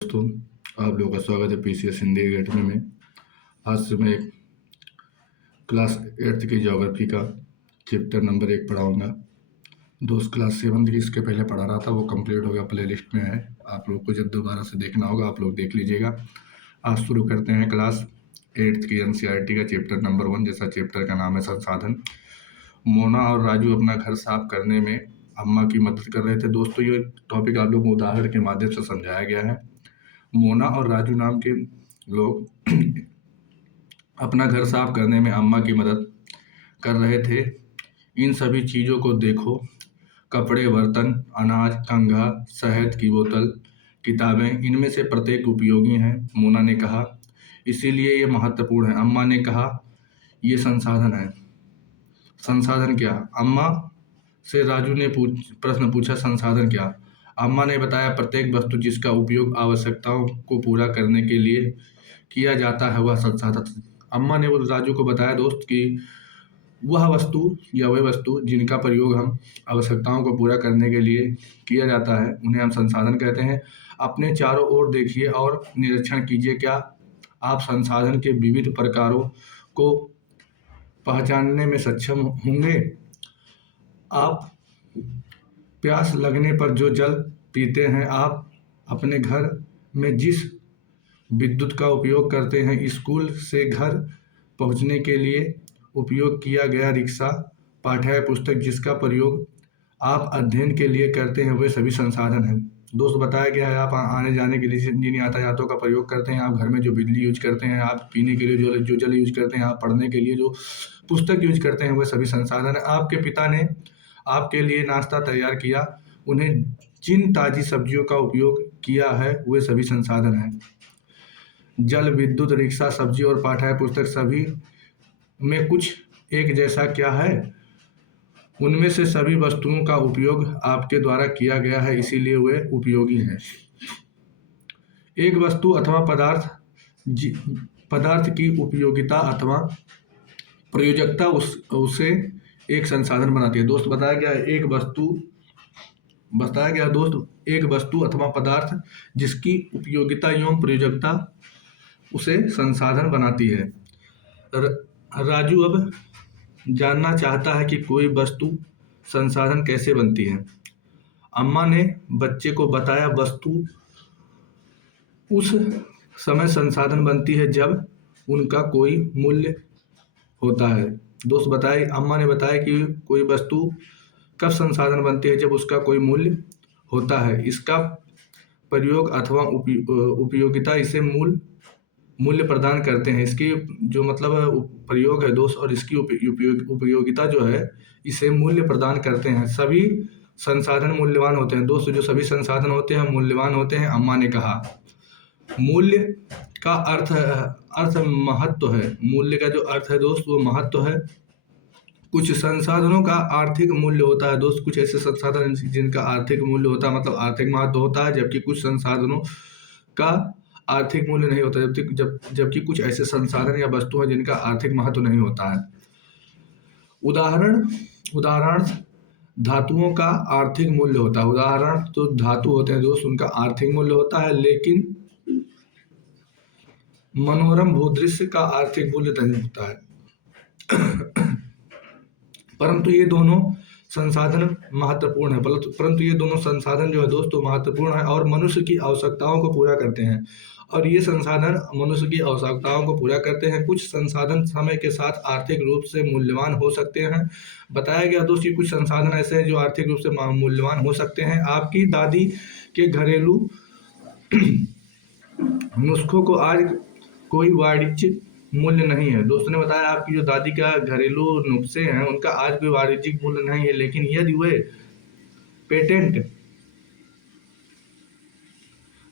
दोस्तों, आप लोगों का स्वागत है पीसीएस हिंदी अकेडमी में। आज से मैं क्लास 8th की ज्योग्राफी का चैप्टर नंबर 1 पढ़ाऊंगा। दोस्त क्लास 7th की इसके पहले पढ़ा रहा था, वो कंप्लीट हो गया, प्ले लिस्ट में है। आप लोग को जब दोबारा से देखना होगा आप लोग देख लीजिएगा। आज शुरू करते हैं क्लास 8th की एनसीईआरटी का चैप्टर नंबर 1। जैसा चैप्टर का नाम है संसाधन। मोना और राजू अपना घर साफ करने में अम्मा की मदद कर रहे थे। दोस्तों, ये टॉपिक आप लोग को उदाहरण के माध्यम से समझाया गया है। मोना और राजू नाम के लोग अपना घर साफ करने में अम्मा की मदद कर रहे थे। इन सभी चीज़ों को देखो, कपड़े, बर्तन, अनाज, कंघा, शहद की बोतल, किताबें, इनमें से प्रत्येक उपयोगी हैं। मोना ने कहा, इसीलिए ये महत्वपूर्ण है। अम्मा ने कहा, ये संसाधन है। संसाधन क्या? अम्मा से राजू ने प्रश्न पूछा, संसाधन क्या? अम्मा ने बताया, प्रत्येक वस्तु जिसका उपयोग आवश्यकताओं को पूरा करने के लिए किया जाता है वह संसाधन। अम्मा ने वो राजू को बताया दोस्त कि वह वस्तु या वह वस्तु जिनका प्रयोग हम आवश्यकताओं को पूरा करने के लिए किया जाता है उन्हें हम संसाधन कहते हैं। अपने चारों ओर देखिए और निरीक्षण कीजिए, क्या आप संसाधन के विविध प्रकारों को पहचानने में सक्षम होंगे? आप प्यास लगने पर जो जल पीते हैं, आप अपने घर में जिस विद्युत का उपयोग करते हैं, स्कूल से घर पहुंचने के लिए उपयोग किया गया रिक्शा, पाठ्य पुस्तक जिसका प्रयोग आप अध्ययन के लिए करते हैं, वे सभी संसाधन हैं। दोस्त, बताया गया है आप आने जाने के लिए जिन यातायातों का प्रयोग करते हैं, आप घर में जो बिजली यूज करते हैं, आप पीने के लिए जो जल यूज करते हैं, आप पढ़ने के लिए जो पुस्तक यूज करते हैं, वे सभी संसाधन हैं। आपके पिता ने आपके लिए नाश्ता तैयार किया, उन्हें जिन ताज़ी सब्जियों का उपयोग किया है वे सभी संसाधन हैं। जल, विद्युत, रिक्शा, सब्जी और पाठ्य पुस्तक सभी में कुछ एक जैसा क्या है? उनमें से सभी वस्तुओं का उपयोग आपके द्वारा किया गया है, इसीलिए वे उपयोगी हैं। एक वस्तु अथवा पदार्थ की उपयोगिता अथवा प्रयोजकता उसे एक संसाधन बनाती है। दोस्त, बताया गया दोस्त एक वस्तु अथवा पदार्थ जिसकी उपयोगिता एवं प्रयोजकता उसे संसाधन बनाती है। राजू अब जानना चाहता है कि कोई वस्तु संसाधन कैसे बनती है। अम्मा ने बच्चे को बताया, वस्तु उस समय संसाधन बनती है जब उनका कोई मूल्य होता है। दोस्त, अम्मा ने बताया कि कोई वस्तु कब संसाधन बनती है, जब उसका कोई मूल्य होता है। इसका प्रयोग अथवा उपयोगिता इसे मूल्य प्रदान करते हैं। इसकी जो मतलब प्रयोग है दोस्त, और इसकी उपयोगिता जो है इसे मूल्य प्रदान करते हैं। सभी संसाधन मूल्यवान होते हैं। दोस्त, जो सभी संसाधन होते हैं मूल्यवान होते हैं। अम्मा ने कहा, मूल्य का अर्थ महत्व है। मूल्य का जो अर्थ है दोस्त वो महत्व है। कुछ संसाधनों का आर्थिक मूल्य होता है दोस्त, कुछ ऐसे संसाधन जिनका आर्थिक मूल्य होता है, मतलब आर्थिक महत्व होता है, जबकि कुछ संसाधनों का आर्थिक मूल्य नहीं होता, जबकि कुछ ऐसे संसाधन या वस्तु हैं जिनका आर्थिक महत्व नहीं होता है। उदाहरण धातुओं का आर्थिक मूल्य होता है। उदाहरण तो धातु होते हैं दोस्त, उनका आर्थिक मूल्य होता है, लेकिन मनोरम भूदृश्य का आर्थिक मूल्य नहीं होता है। परंतु ये दोनों संसाधन महत्वपूर्ण है। परंतु ये दोनों संसाधन जो है दोस्तों महत्वपूर्ण है और मनुष्य की आवश्यकताओं को पूरा करते हैं। और ये संसाधन मनुष्य की आवश्यकताओं को पूरा करते हैं। कुछ संसाधन समय के साथ आर्थिक रूप से मूल्यवान हो सकते हैं। बताया गया दोस्तों, कुछ संसाधन ऐसे हैं जो आर्थिक रूप से मूल्यवान हो सकते हैं। आपकी दादी के घरेलू नुस्खों को आज कोई वाणिज्यिक मूल्य नहीं है। दोस्तों ने बताया, आपकी जो दादी का घरेलू नुस्खे हैं उनका आज कोई वाणिज्यिक मूल्य नहीं है, लेकिन यदि वे पेटेंट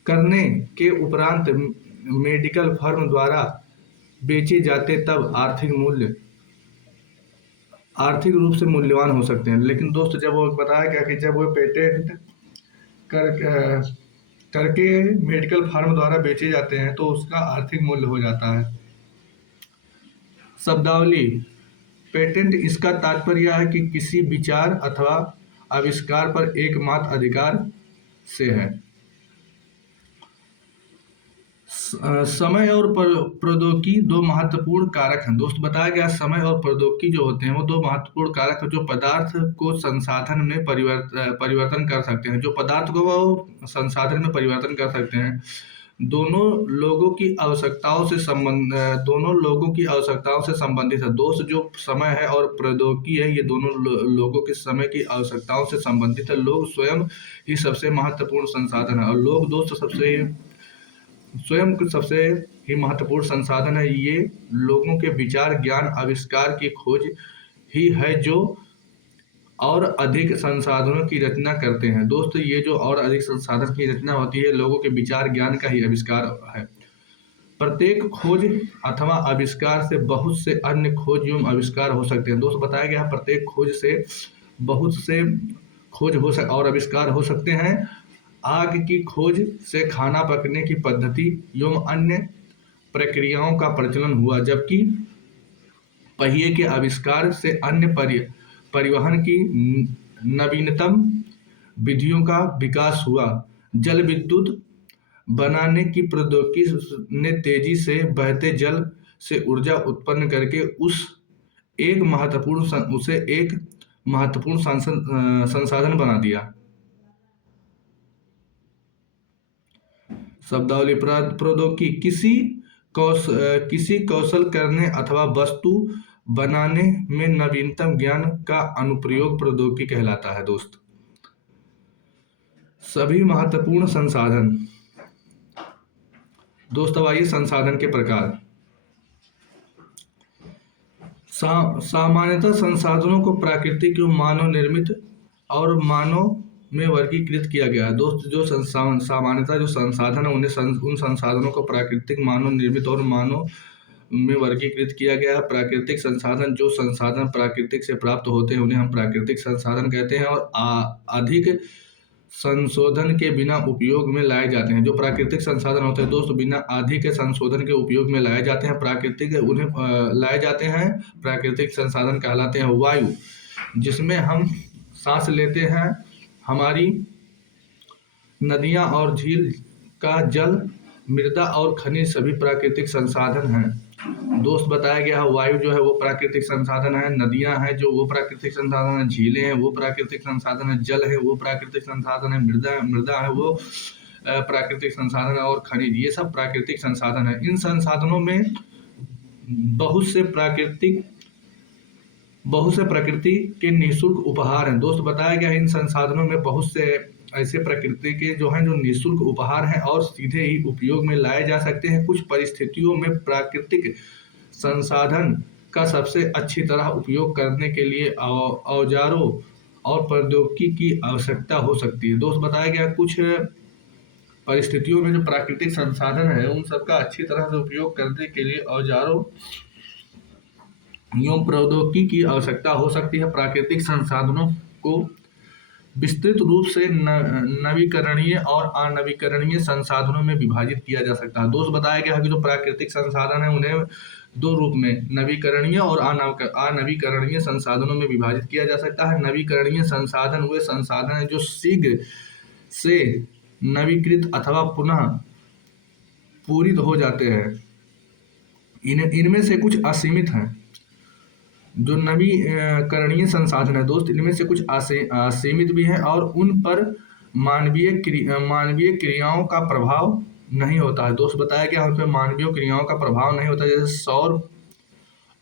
करने के उपरांत मेडिकल फर्म द्वारा बेचे जाते तब आर्थिक रूप से मूल्यवान हो सकते हैं। लेकिन दोस्त, जब वो बताया गया कि जब वो पेटेंट करके मेडिकल फार्म द्वारा बेचे जाते हैं तो उसका आर्थिक मूल्य हो जाता है। शब्दावली। पेटेंट, इसका तात्पर्य है कि किसी विचार अथवा आविष्कार पर एकमात्र अधिकार से है। समय और प्रौद्योगिकी दो महत्वपूर्ण कारक हैं। दोस्त बताया गया समय और प्रौद्योगिकी जो होते हैं वो दो महत्वपूर्ण कारक हैं जो पदार्थ को संसाधन में परिवर्तन कर सकते हैं। जो पदार्थ को वो संसाधन में परिवर्तन कर सकते हैं। दोनों लोगों की आवश्यकताओं से संबंधित है। दोस्त जो समय है और प्रौद्योगिकी है ये दोनों लोगों के समय की आवश्यकताओं से संबंधित है। लोग स्वयं ही सबसे महत्वपूर्ण संसाधन है और लोग दोस्त सबसे ही महत्वपूर्ण संसाधन है। ये लोगों के विचार, ज्ञान, आविष्कार की खोज ही है जो और अधिक संसाधनों की रचना करते हैं। दोस्तों ये जो और अधिक संसाधन की रचना होती है लोगों के विचार, ज्ञान का ही आविष्कार है। प्रत्येक खोज अथवा आविष्कार से बहुत से अन्य खोज एवं आविष्कार हो सकते हैं। दोस्त बताया गया प्रत्येक खोज से बहुत से खोज और आविष्कार हो सकते हैं। आग की खोज से खाना पकने की पद्धति एवं अन्य प्रक्रियाओं का प्रचलन हुआ, जबकि पहिए के आविष्कार से अन्य परिवहन की नवीनतम विधियों का विकास हुआ। जल विद्युत बनाने की प्रौद्योगिकी ने तेजी से बहते जल से ऊर्जा उत्पन्न करके उसे एक महत्वपूर्ण संसाधन बना दिया। शब्दावली प्रौद्योगिकी किसी कौशल करने अथवा वस्तु बनाने में नवीनतम ज्ञान का अनुप्रयोग प्रौद्योगिकी कहलाता है। दोस्त सभी महत्वपूर्ण संसाधन। दोस्त अब आइए संसाधन के प्रकार। सामान्यतः संसाधनों को प्राकृतिक एवं मानव निर्मित और मानव में वर्गीकृत किया गया है। दोस्त जो सामान्यतः जो संसाधन है उन संसाधनों को प्राकृतिक, मानव निर्मित और मानव में वर्गीकृत किया गया है। प्राकृतिक संसाधन जो संसाधन प्राकृतिक से प्राप्त होते हैं उन्हें हम प्राकृतिक संसाधन कहते हैं और अधिक संशोधन के बिना उपयोग में लाए जाते हैं। जो प्राकृतिक संसाधन होते हैं दोस्त बिना अधिक संशोधन के उपयोग में लाए जाते हैं। लाए जाते हैं प्राकृतिक संसाधन कहलाते हैं। वायु जिसमें हम सांस लेते हैं, हमारी नदियां और झील का जल, मृदा और खनिज सभी प्राकृतिक संसाधन हैं। दोस्त बताया गया है वायु जो है वो प्राकृतिक संसाधन है, नदियां हैं जो वो प्राकृतिक संसाधन है, झीलें हैं वो प्राकृतिक संसाधन है, जल है वो प्राकृतिक संसाधन है, मृदा है वो प्राकृतिक संसाधन है और खनिज ये सब प्राकृतिक संसाधन है। इन संसाधनों में बहुत से प्रकृति के निःशुल्क उपहार हैं। दोस्त बताया गया इन संसाधनों में बहुत से ऐसे प्रकृति के जो हैं जो निःशुल्क उपहार हैं और सीधे ही उपयोग में लाए जा सकते हैं। कुछ परिस्थितियों में प्राकृतिक संसाधन का सबसे अच्छी तरह उपयोग करने के लिए औजारों और प्रौद्योगिकी की आवश्यकता हो सकती है। दोस्त बताया गया कुछ परिस्थितियों में जो प्राकृतिक संसाधन है उन सबका अच्छी तरह से उपयोग करने के लिए औजारों एवं प्रौद्योगिकी की आवश्यकता हो सकती है। प्राकृतिक संसाधनों को विस्तृत रूप से नवीकरणीय और अनवीकरणीय संसाधनों में विभाजित किया जा सकता है। दोस्त बताया गया है कि जो प्राकृतिक संसाधन है उन्हें दो रूप में नवीकरणीय और अनवीकरणीय संसाधनों में विभाजित किया जा सकता है। नवीकरणीय संसाधन वे संसाधन हैं जो शीघ्र से नवीकृत अथवा पुनः पूरित हो जाते हैं। इनमें से कुछ असीमित हैं। जो नवीकरणीय संसाधन है दोस्त इनमें से कुछ असीमित भी हैं और उन पर मानवीय क्रियाओं का प्रभाव नहीं होता है। दोस्त बताया गया उन पर मानवीय क्रियाओं का प्रभाव नहीं होता। जैसे सौर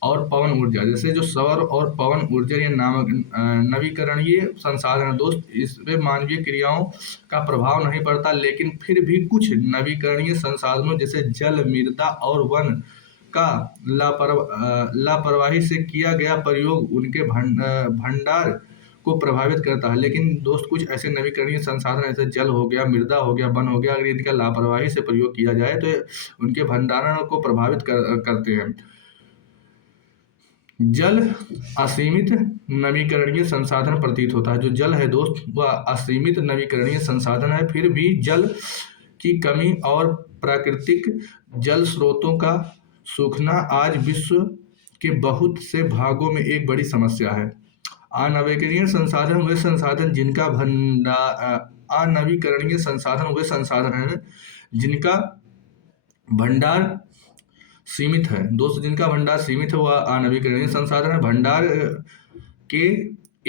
और पवन ऊर्जा, जैसे जो सौर और पवन ऊर्जा ये नवीकरणीय संसाधन है दोस्त इसमें मानवीय क्रियाओं का प्रभाव नहीं पड़ता, लेकिन फिर भी कुछ नवीकरणीय संसाधनों जैसे जल, मृदा और वन का लापरवाही से किया गया प्रयोग उनके भंडार को प्रभावित करता है। लेकिन दोस्त कुछ ऐसे नवीकरणीय संसाधन जैसे जल हो गया, मृदा हो गया, वन हो गया, अगर इनका लापरवाही से प्रयोग किया जाए तो उनके भंडारण को प्रभावित करते हैं। जल असीमित नवीकरणीय संसाधन प्रतीत होता है। जो जल है दोस्त वह असीमित नवीकरणीय संसाधन है। फिर भी जल की कमी और प्राकृतिक जल स्रोतों का सूखना आज विश्व के बहुत से भागों में एक बड़ी समस्या है। अनवीकरणीय संसाधन वे संसाधन जिनका अनवीकरणीय संसाधन वे संसाधन हैं जिनका भंडार सीमित है। दोस्त, जिनका भंडार सीमित है वह अनवीकरणीय संसाधन है। भंडार के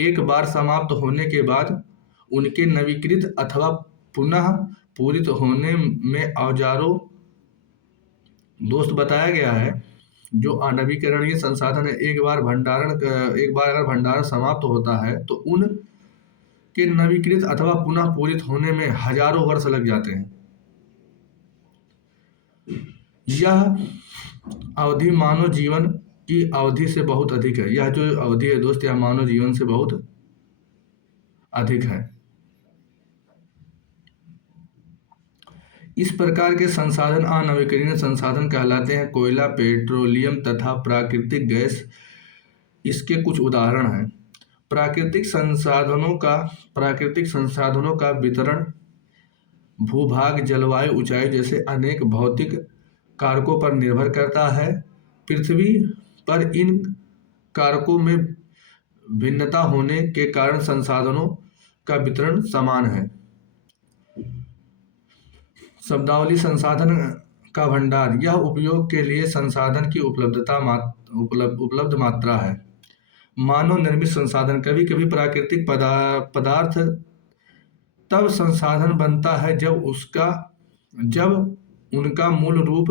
एक बार समाप्त होने के बाद उनके नवीकृत अथवा पुनः पूरित होने में औजारों, दोस्त बताया गया है, जो अनवीकरणीय संसाधन है, एक बार अगर भंडारण समाप्त होता है तो उन के नवीकृत अथवा पुनः पूरित होने में हजारों वर्ष लग जाते हैं। यह अवधि मानव जीवन की अवधि से बहुत अधिक है। यह जो अवधि है दोस्त, यह मानव जीवन से बहुत अधिक है। इस प्रकार के संसाधन अनवीकरणीय संसाधन कहलाते हैं। कोयला, पेट्रोलियम तथा प्राकृतिक गैस इसके कुछ उदाहरण हैं। प्राकृतिक संसाधनों का वितरण भूभाग, जलवायु, ऊंचाई जैसे अनेक भौतिक कारकों पर निर्भर करता है। पृथ्वी पर इन कारकों में भिन्नता होने के कारण संसाधनों का वितरण समान है। शब्दावली: संसाधन का भंडार, यह उपयोग के लिए संसाधन की उपलब्ध मात्रा है। मानव निर्मित संसाधन, कभी कभी प्राकृतिक पदार्थ तब संसाधन बनता है जब उनका मूल रूप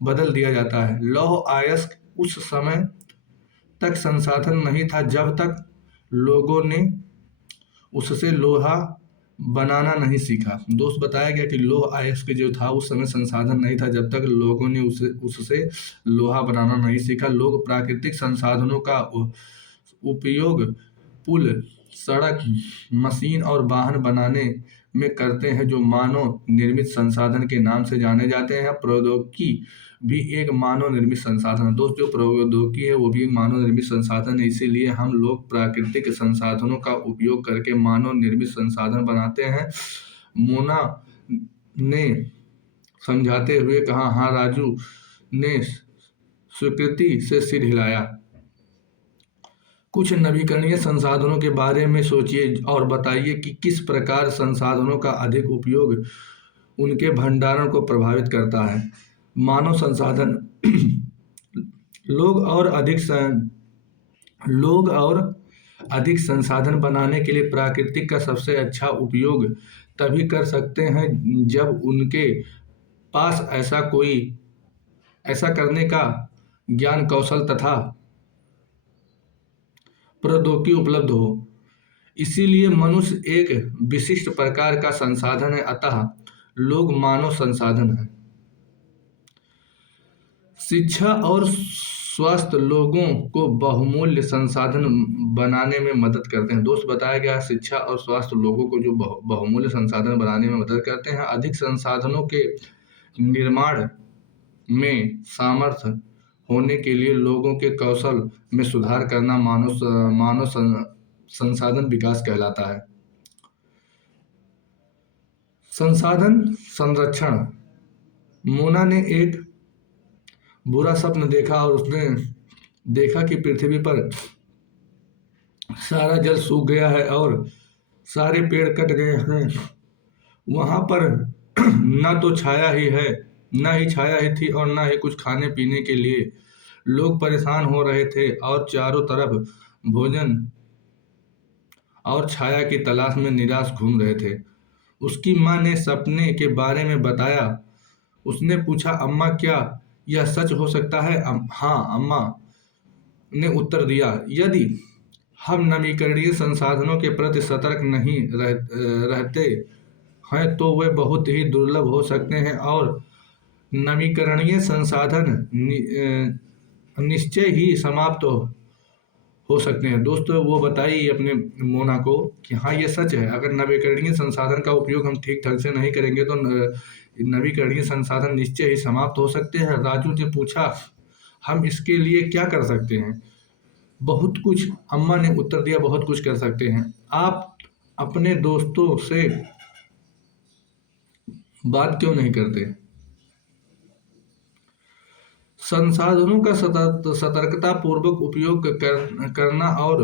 बदल दिया जाता है। लौह अयस्क उस समय तक संसाधन नहीं था जब तक लोगों ने उससे लोहा बनाना नहीं सीखा। दोस्त, बताया गया कि लौह अयस्क जो था उस समय संसाधन नहीं था जब तक लोगों ने उससे लोहा बनाना नहीं सीखा। लोग प्राकृतिक संसाधनों का उपयोग पुल, सड़क, मशीन और वाहन बनाने में करते हैं, जो मानव निर्मित संसाधन के नाम से जाने जाते हैं। प्रौद्योगिकी भी एक मानव निर्मित संसाधन है। दोस्त, जो प्रौद्योगिकी है वो भी एक मानव निर्मित संसाधन है। इसीलिए हम लोग प्राकृतिक संसाधनों का उपयोग करके मानव निर्मित संसाधन बनाते हैं। मोना ने समझाते हुए कहा। हाँ, राजू ने स्वीकृति से सिर हिलाया। कुछ नवीकरणीय संसाधनों के बारे में सोचिए और बताइए कि किस प्रकार संसाधनों का अधिक उपयोग उनके भंडारण को प्रभावित करता है। मानव संसाधन: लोग और अधिक संसाधन बनाने के लिए प्राकृतिक का सबसे अच्छा उपयोग तभी कर सकते हैं जब उनके पास ऐसा करने का ज्ञान, कौशल तथा प्रौद्योगिकी उपलब्ध हो। इसीलिए मनुष्य एक विशिष्ट प्रकार का संसाधन है, अतः लोग मानव संसाधन हैं। शिक्षा और स्वास्थ्य लोगों को बहुमूल्य संसाधन बनाने में मदद करते हैं। दोस्त, बताया गया शिक्षा और स्वास्थ्य लोगों को जो बहुमूल्य संसाधन बनाने में मदद करते हैं। अधिक संसाधनों के निर्माण में सामर्थ्य होने के लिए लोगों के कौशल में सुधार करना मानव संसाधन विकास कहलाता है। संसाधन संरक्षण: मोना ने एक बुरा स्वप्न देखा और उसने देखा कि पृथ्वी पर सारा जल सूख गया है और सारे पेड़ कट गए हैं। वहां पर न तो छाया ही है, न ही छाया ही थी और न ही कुछ खाने पीने के लिए। लोग परेशान हो रहे थे और चारों तरफ भोजन और छाया की तलाश में निराश घूम रहे थे। उसकी माँ ने सपने के बारे में बताया। उसने पूछा, अम्मा, क्या यह सच हो सकता है? हाँ, अम्मा ने उत्तर दिया। यदि हम नवीकरणीय संसाधनों के प्रति सतर्क नहीं रहते हैं तो वे बहुत ही दुर्लभ हो सकते हैं और नवीकरणीय संसाधन निश्चय ही समाप्त हो सकते हैं। दोस्तों, वो बताइए अपने मोना को कि हाँ, ये सच है। अगर नवीकरणीय संसाधन का उपयोग हम ठीक ढंग से नहीं करेंगे तो नवीकरणीय संसाधन निश्चय ही समाप्त हो सकते हैं। राजू ने पूछा, हम इसके लिए क्या कर सकते हैं? बहुत कुछ, अम्मा ने उत्तर दिया, बहुत कुछ कर सकते हैं। आप अपने दोस्तों से बात क्यों नहीं करते? संसाधनों का सतर्कता पूर्वक उपयोग करना और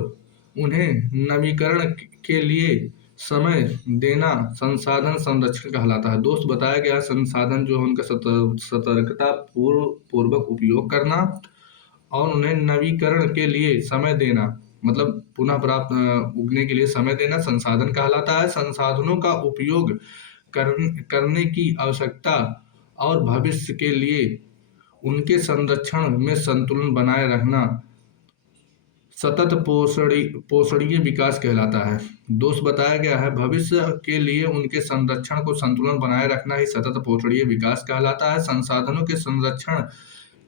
उन्हें नवीकरण के लिए समय देना संसाधन संरक्षण कहलाता है। दोस्त बताया गया संसाधन जो है उनका सतर्कता पूर्वक उपयोग करना और उन्हें नवीकरण के लिए समय देना, मतलब पुनः प्राप्त उगने के लिए समय देना संसाधन कहलाता है। संसाधनों का उपयोग करने की आवश्यकता और भविष्य के लिए उनके संरक्षण में संतुलन बनाए रखना सतत पोषणीय विकास कहलाता है। दोष बताया गया है भविष्य के लिए उनके संरक्षण को संतुलन बनाए रखना ही सतत पोषणीय विकास कहलाता है। संसाधनों के संरक्षण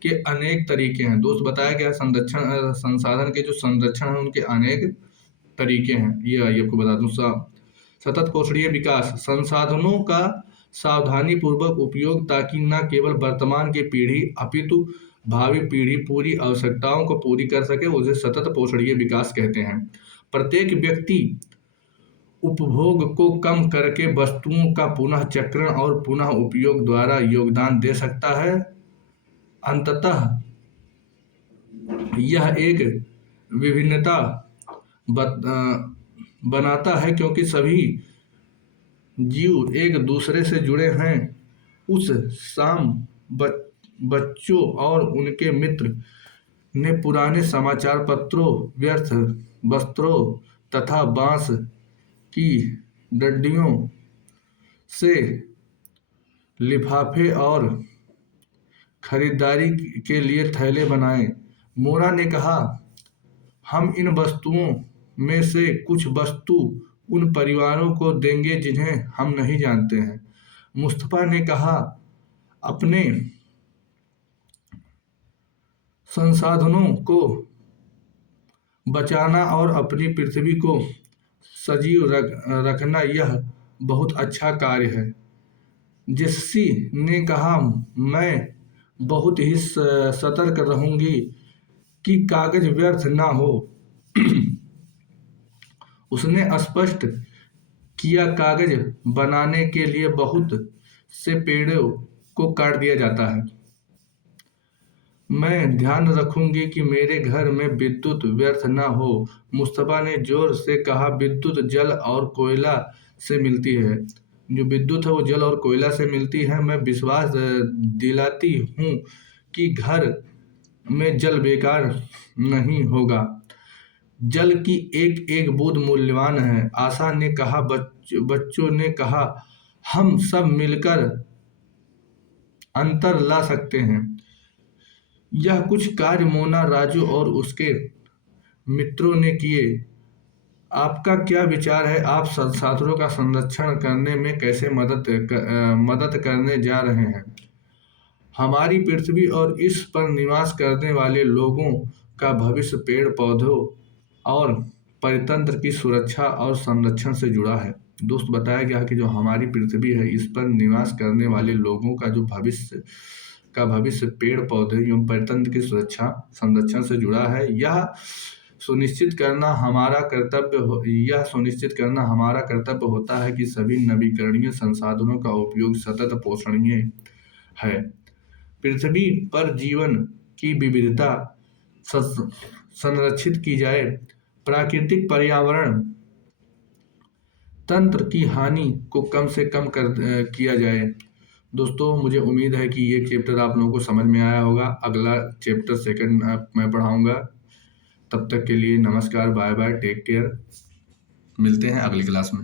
के अनेक तरीके हैं। दोस्त बताया गया संसाधन के जो संरक्षण है उनके अनेक तरीके हैं। ये आइए आपको बता दूं। सतत पोषणीय विकास संसाधनों का सावधानी पूर्वक उपयोग ताकि न केवल वर्तमान की पीढ़ी अपितु भावी पीढ़ी पूरी आवश्यकताओं को पूरी कर सके, उसे सतत पोषणीय विकास कहते हैं। प्रत्येक व्यक्ति उपभोग को कम करके वस्तुओं का पुनः चक्रण और पुनः उपयोग द्वारा योगदान दे सकता है। अंततः यह एक विभिन्नता बनाता है क्योंकि सभी जीव एक दूसरे से जुड़े हैं। उस शाम बच्चों और उनके मित्र ने पुराने समाचार पत्रों, व्यर्थ वस्त्रों तथा बांस की डंडियों से लिफाफे और खरीदारी के लिए थैले बनाए। मोरा ने कहा, हम इन वस्तुओं में से कुछ वस्तु उन परिवारों को देंगे जिन्हें हम नहीं जानते हैं। मुस्तफा ने कहा, अपने संसाधनों को बचाना और अपनी पृथ्वी को सजीव रखना यह बहुत अच्छा कार्य है। जेस्सी ने कहा, मैं बहुत ही सतर्क रहूंगी कि कागज व्यर्थ ना हो। उसने स्पष्ट किया, कागज बनाने के लिए बहुत से पेड़ों को काट दिया जाता है। मैं ध्यान रखूंगी कि मेरे घर में विद्युत व्यर्थ ना हो। मुस्तफा ने जोर से कहा, विद्युत जल और कोयला से मिलती है। जो विद्युत है वो जल और कोयला से मिलती है। मैं विश्वास दिलाती हूँ कि घर में जल बेकार नहीं होगा। जल की एक एक बूंद मूल्यवान है। आशा ने कहा, बच्चों ने कहा, हम सब मिलकर अंतर ला सकते हैं। यह कुछ कार्य मोना, राजू और उसके मित्रों ने किए। आपका क्या विचार है? आप संसाधनों का संरक्षण करने में कैसे मदद करने जा रहे हैं? हमारी पृथ्वी और इस पर निवास करने वाले लोगों का भविष्य पेड़ पौधों और परितंत्र की सुरक्षा और संरक्षण से जुड़ा है। दोस्त बताया गया कि जो हमारी पृथ्वी है इस पर निवास करने वाले लोगों का जो भविष्य पेड़ पौधे एवं परितंत्र की सुरक्षा संरक्षण से जुड़ा है। यह सुनिश्चित करना हमारा कर्तव्य होता है कि सभी नवीकरणीय संसाधनों का उपयोग सतत पोषणीय है। पृथ्वी पर जीवन की विविधता संरक्षित की जाए, प्राकृतिक पर्यावरण तंत्र की हानि को कम से कम किया जाए। दोस्तों, मुझे उम्मीद है कि ये चैप्टर आप लोगों को समझ में आया होगा। अगला चैप्टर सेकंड मैं पढ़ाऊंगा। तब तक के लिए नमस्कार, बाय बाय, टेक केयर। मिलते हैं अगली क्लास में।